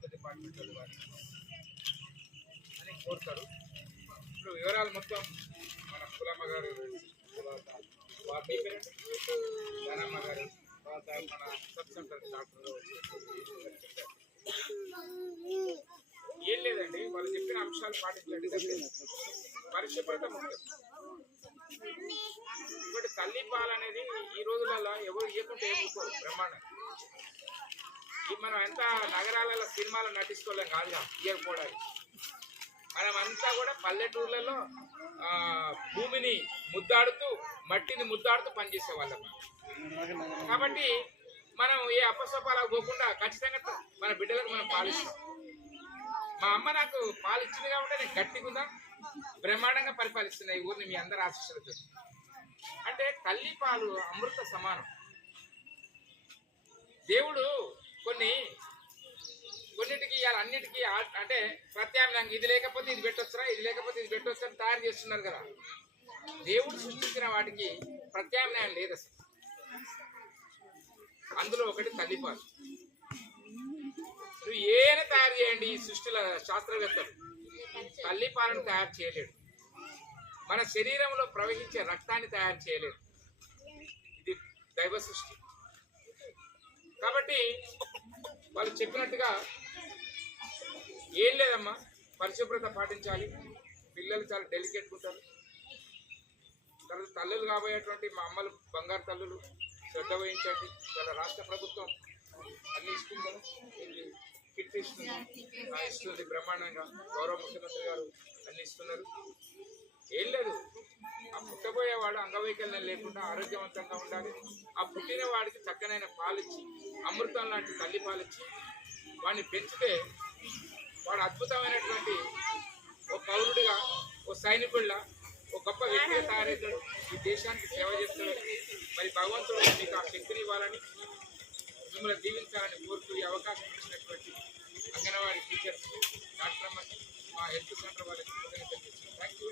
ప్రభుత్వ డిపార్ట్మెంట్ వారి అని కోరుతారు. ఇప్పుడు వివరాలు మొత్తం మన కులమ్మ గారు, తర్వాత మీ పేరెంట్ ధనమ్మ గారు, తర్వాత మన సబ్ సెంటర్ డాక్టర్ ఏం లేదండి. వాళ్ళు చెప్పిన అంశాలు పాటించండి. పరిశుభ్రత ముఖ్యం. ఇంకోటి తల్లి పాలు అనేది ఈ రోజులలో ఎవరు ఇవ్వకుంటే ఏముకోరు బ్రహ్మాండం. మనం ఎంత నగరాలలో సినిమాలు నటించుకోలేం కాదుగా ఇవ్వకపోవడానికి. మనమంతా కూడా పల్లెటూర్లలో భూమిని ముద్దాడుతూ మట్టిని ముద్దాడుతూ పనిచేసే వాళ్ళం. కాబట్టి మనం ఏ అపసోపాలకు పోకుండా ఖచ్చితంగా మన బిడ్డలకు మనం పాలిస్తాం. మా అమ్మ నాకు పాలు ఇచ్చింది కాబట్టి నేను గట్టిగా బ్రహ్మాండంగా పరిపాలిస్తున్నా ఈ ఊరిని మీ అందరి ఆశీస్సులతో. అంటే తల్లి పాలు అమృత సమానం. దేవుడు కొన్నిటికి ఇవాళ అన్నిటికీ అంటే ప్రత్యామ్నాయంగా ఇది లేకపోతే ఇది పెట్టొచ్చరా, ఇది లేకపోతే ఇది పెట్టొచ్చా అని తయారు చేస్తున్నారు కదా. దేవుడు సృష్టించిన వాటికి ప్రత్యామ్నాయం లేదు అసలు. అందులో ఒకటి తల్లిపాలు. నువ్వు ఏమైనా తయారు చేయండి ఈ సృష్టిలో శాస్త్రవేత్తలు, తల్లిపాలను తయారు చేయలేడు. మన శరీరంలో ప్రవహించే రక్తాన్ని తయారు చేయలేడు. ఇది దైవ సృష్టి. కాబట్టి వాళ్ళు చెప్పినట్టుగా ఏం లేదమ్మా, పరిశుభ్రత పాటించాలి. పిల్లలు చాలా డెలికేట్గా ఉంటారు. తర్వాత తల్లులు కాబోయేటువంటి మా అమ్మలు బంగారు తల్లులు, శ్రద్ధ వహించండి. చాలా రాష్ట్ర ప్రభుత్వం అన్ని ఇస్తుంది కదా, కిట్ ఇస్తుంది బ్రహ్మాండంగా. గౌరవ ముఖ్యమంత్రి గారు అన్ని ఇస్తున్నారు. ఏం లేదు, ఆ పుట్టబోయేవాడు అంగవైకల్యం లేకుండా ఆరోగ్యవంతంగా ఉండాలి. ఆ పుట్టిన వాడికి చక్కనైన పాలిచ్చి, అమృతం లాంటి తల్లి పాలిచ్చి వాడిని పెంచితే వాడు అద్భుతమైనటువంటి ఓ పౌరుడిగా, ఓ సైనికుడిలా, ఓ గొప్ప వ్యక్తిగా తయారవుతాడు. ఈ దేశానికి సేవ చేస్తాడు. మరి భగవంతుడు మీకు ఆ శక్తిని ఇవ్వాలని, మిమ్మల్ని దీవించాలని కోరుతూ ఈ అవకాశం ఇచ్చినటువంటి అంగన్వాడీ టీచర్స్, డాక్టర్ అమ్మకి, మా హెల్త్ సెంటర్ వాళ్ళకి థ్యాంక్ యూ.